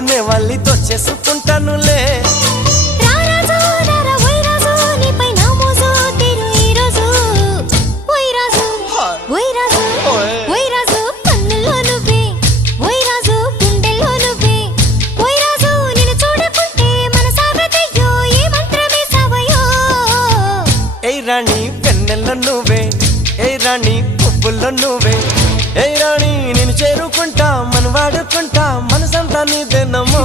గుండెల్లోనే వాళ్ళి దొచ్చేసుకుంటానులే రాణి వెన్నెల్లో నువ్వే ఏ రాణి పువ్వుల్లో నువ్వే ఏ రాణి నేను చేరుకుంటా మనం వాడుకుంటా మనసంతా నీదేనమ్మో